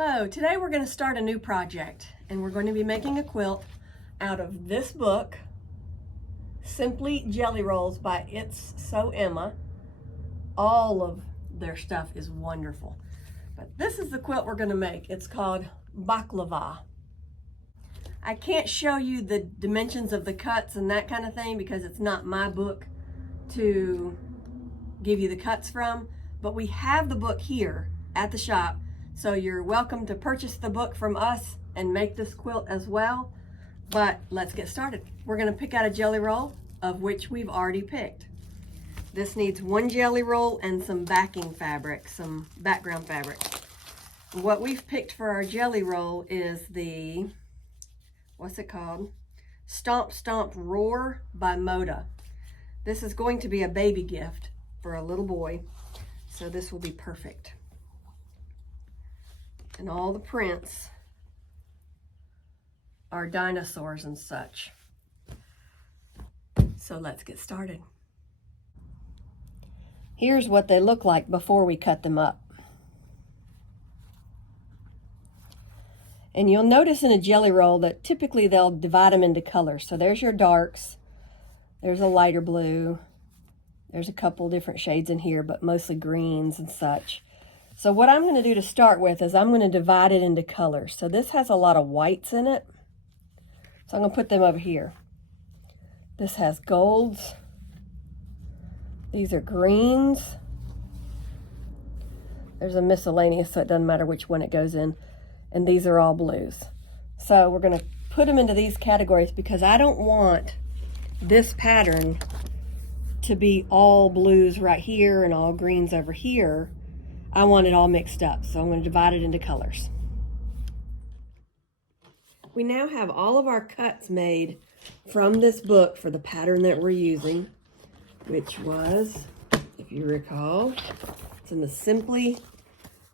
Hello, today we're going to start a new project and we're going to be making a quilt out of this book, Simply Jelly Rolls by It's So Emma. All of their stuff is wonderful. But this is the quilt we're going to make. It's called Baklava. I can't show you the dimensions of the cuts and that kind of thing because it's not my book to give you the cuts from, but we have the book here at the shop. So you're welcome to purchase the book from us and make this quilt as well. But let's get started. We're going to pick out a jelly roll, of which we've already picked. This needs one jelly roll and some backing fabric, some background fabric. What we've picked for our jelly roll is the, what's it called? Stomp Stomp Roar by Moda. This is going to be a baby gift for a little boy, so this will be perfect. And all the prints are dinosaurs and such. So let's get started. Here's what they look like before we cut them up. And you'll notice in a jelly roll that typically they'll divide them into colors. So there's your darks, there's a lighter blue, there's a couple different shades in here, but mostly greens and such. So what I'm going to do to start with is I'm going to divide it into colors. So this has a lot of whites in it. So I'm going to put them over here. This has golds. These are greens. There's a miscellaneous, so it doesn't matter which one it goes in. And these are all blues. So we're going to put them into these categories because I don't want this pattern to be all blues right here and all greens over here. I want it all mixed up, so I'm going to divide it into colors. We now have all of our cuts made from this book for the pattern that we're using, which was, if you recall, it's in the Simply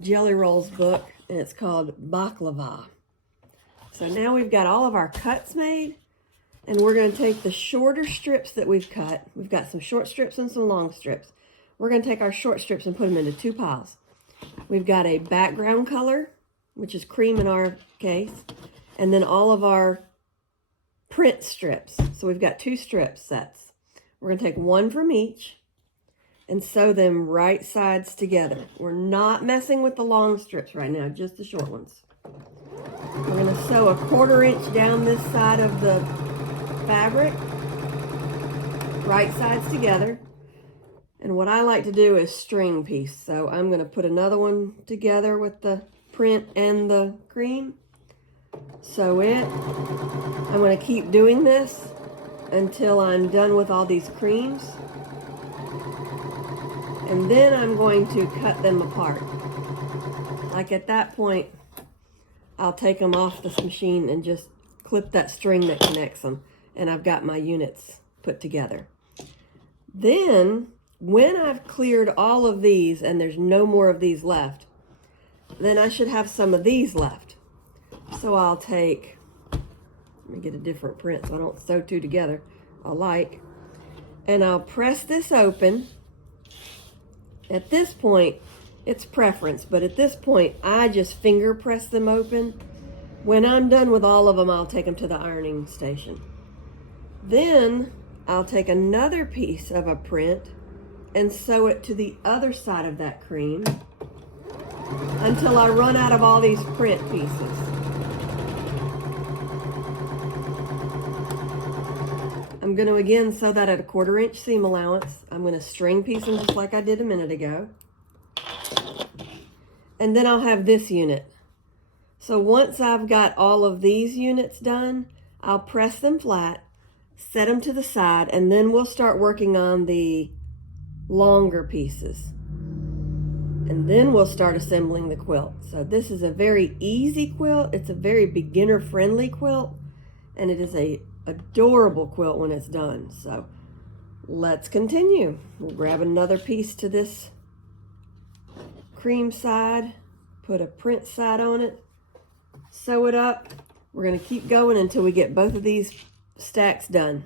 Jelly Rolls book, and it's called Baklava. So now we've got all of our cuts made, and we're going to take the shorter strips that we've cut. We've got some short strips and some long strips. We're going to take our short strips and put them into two piles. We've got a background color, which is cream in our case, and then all of our print strips. So we've got two strip sets. We're going to take one from each and sew them right sides together. We're not messing with the long strips right now, just the short ones. We're going to sew a 1/4 inch down this side of the fabric, right sides together. And what I like to do is string piece. So I'm going to put another one together with the print and the cream. Sew it. I'm going to keep doing this until I'm done with all these creams. And then I'm going to cut them apart. Like at that point, I'll take them off this machine and just clip that string that connects them. And I've got my units put together. Then, when I've cleared all of these and there's no more of these left, then I should have some of these left. So I'll take, let me get a different print so I don't sew two together alike, and I'll press this open. At this point, it's preference, but at this point, I just finger press them open. When I'm done with all of them, I'll take them to the ironing station. Then I'll take another piece of a print and sew it to the other side of that cream until I run out of all these print pieces. I'm going to again sew that at a 1/4 inch seam allowance. I'm going to string piece them just like I did a minute ago. And then I'll have this unit. So once I've got all of these units done, I'll press them flat, set them to the side, and then we'll start working on the longer pieces. And then we'll start assembling the quilt. So this is a very easy quilt. It's a very beginner-friendly quilt, and it is a adorable quilt when it's done. So let's continue. We'll grab another piece to this cream side, put a print side on it, sew it up. We're going to keep going until we get both of these stacks done.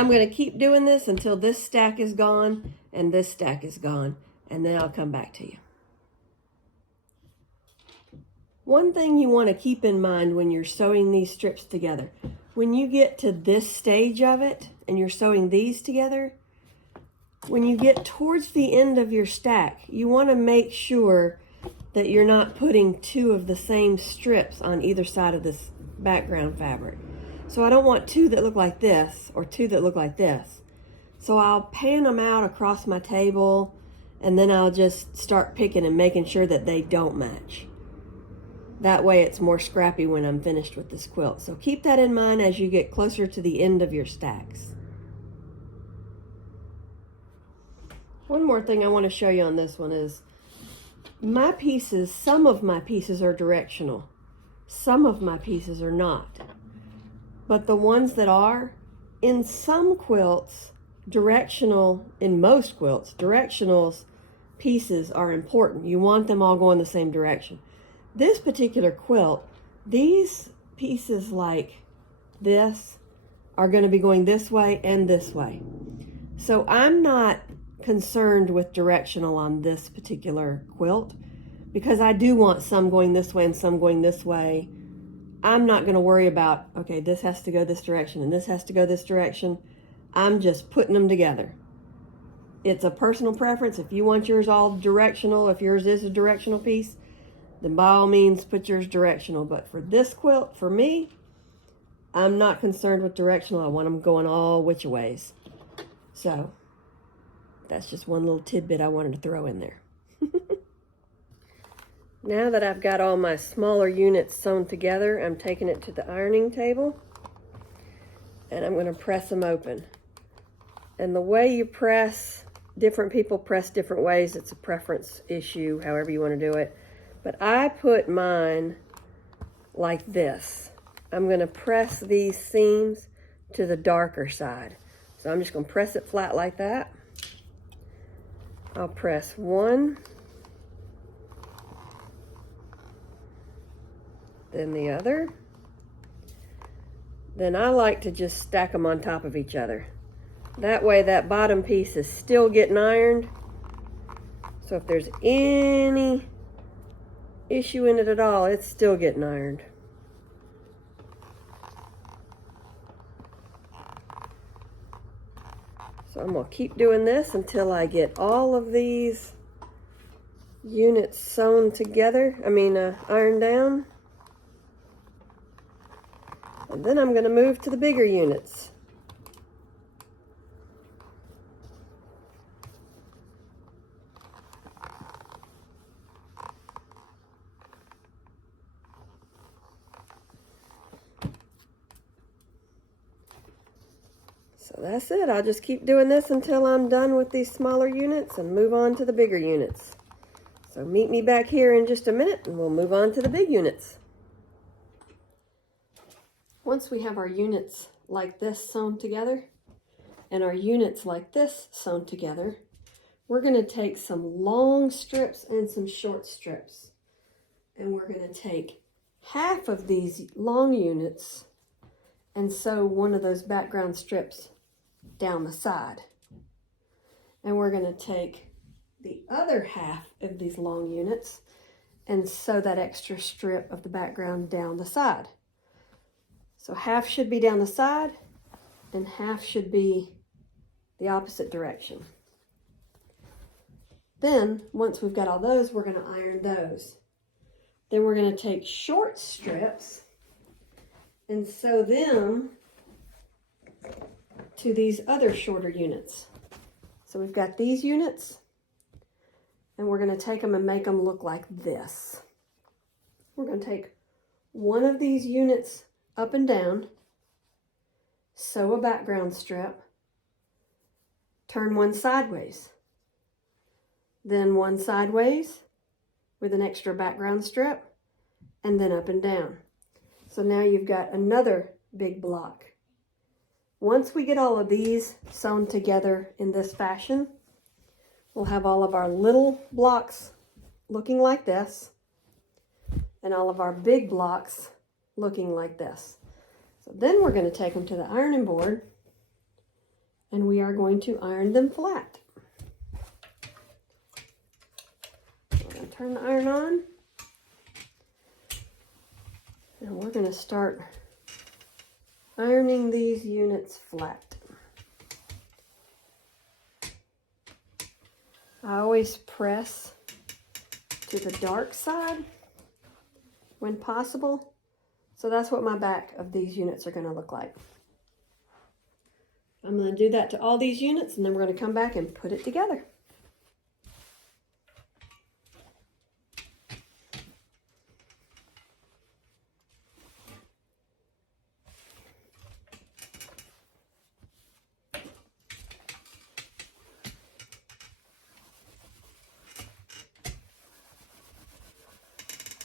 I'm going to keep doing this until this stack is gone and this stack is gone, and then I'll come back to you. One thing you want to keep in mind when you're sewing these strips together, when you get to this stage of it and you're sewing these together, when you get towards the end of your stack, you want to make sure that you're not putting two of the same strips on either side of this background fabric. So I don't want two that look like this or two that look like this. So I'll pan them out across my table, and then I'll just start picking and making sure that they don't match. That way it's more scrappy when I'm finished with this quilt. So keep that in mind as you get closer to the end of your stacks. One more thing I want to show you on this one is my pieces, some of my pieces are directional. Some of my pieces are not. But the ones that are, in some quilts, in most quilts, directionals pieces are important. You want them all going the same direction. This particular quilt, these pieces like this are going to be going this way and this way. So I'm not concerned with directional on this particular quilt because I do want some going this way and some going this way. I'm not going to worry about, okay, this has to go this direction and this has to go this direction. I'm just putting them together. It's a personal preference. If you want yours all directional, if yours is a directional piece, then by all means put yours directional. But for this quilt, for me, I'm not concerned with directional. I want them going all which ways. So that's just one little tidbit I wanted to throw in there. Now that I've got all my smaller units sewn together, I'm taking it to the ironing table and I'm going to press them open. And the way you press, different people press different ways. It's a preference issue, however you want to do it. But I put mine like this. I'm going to press these seams to the darker side. So I'm just going to press it flat like that. I'll press one, then the other. Then I like to just stack them on top of each other. That way that bottom piece is still getting ironed. So if there's any issue in it at all, it's still getting ironed. So I'm going to keep doing this until I get all of these units sewn together, ironed down. And then I'm going to move to the bigger units. So that's it. I'll just keep doing this until I'm done with these smaller units and move on to the bigger units. So meet me back here in just a minute and we'll move on to the big units. Once we have our units like this sewn together and our units like this sewn together, we're going to take some long strips and some short strips. And we're going to take half of these long units and sew one of those background strips down the side. And we're going to take the other half of these long units and sew that extra strip of the background down the side. So half should be down the side and half should be the opposite direction. Then, once we've got all those, we're going to iron those. Then we're going to take short strips and sew them to these other shorter units. So we've got these units, and we're going to take them and make them look like this. We're going to take one of these units up and down, sew a background strip, turn one sideways, then one sideways with an extra background strip, and then up and down. So now you've got another big block. Once we get all of these sewn together in this fashion, we'll have all of our little blocks looking like this and all of our big blocks looking like this. So then we're going to take them to the ironing board and we are going to iron them flat. We're going to turn the iron on, and we're going to start ironing these units flat. I always press to the dark side when possible. So that's what my back of these units are going to look like. I'm going to do that to all these units, and then we're going to come back and put it together.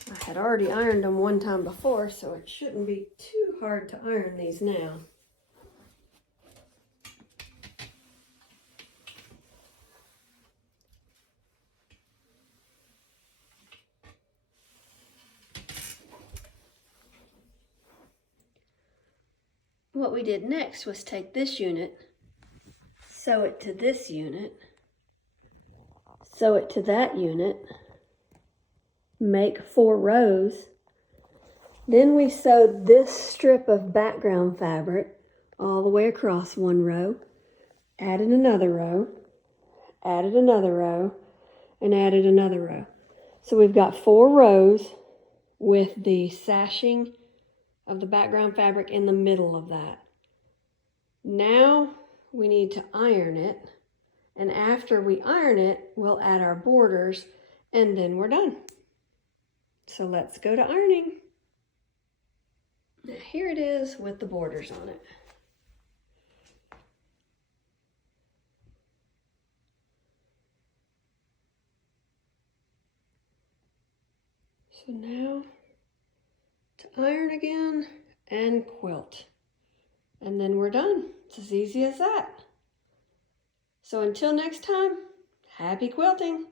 I had already ironed them one time before, so it shouldn't be too hard to iron these now. What we did next was take this unit, sew it to this unit, sew it to that unit, make 4 rows. Then we sewed this strip of background fabric all the way across one row, added another row, added another row, and added another row. So we've got 4 rows with the sashing of the background fabric in the middle of that. Now we need to iron it, and after we iron it, we'll add our borders, and then we're done. So let's go to ironing. Now here it is with the borders on it. So now to iron again and quilt. And then we're done. It's as easy as that. So until next time, happy quilting!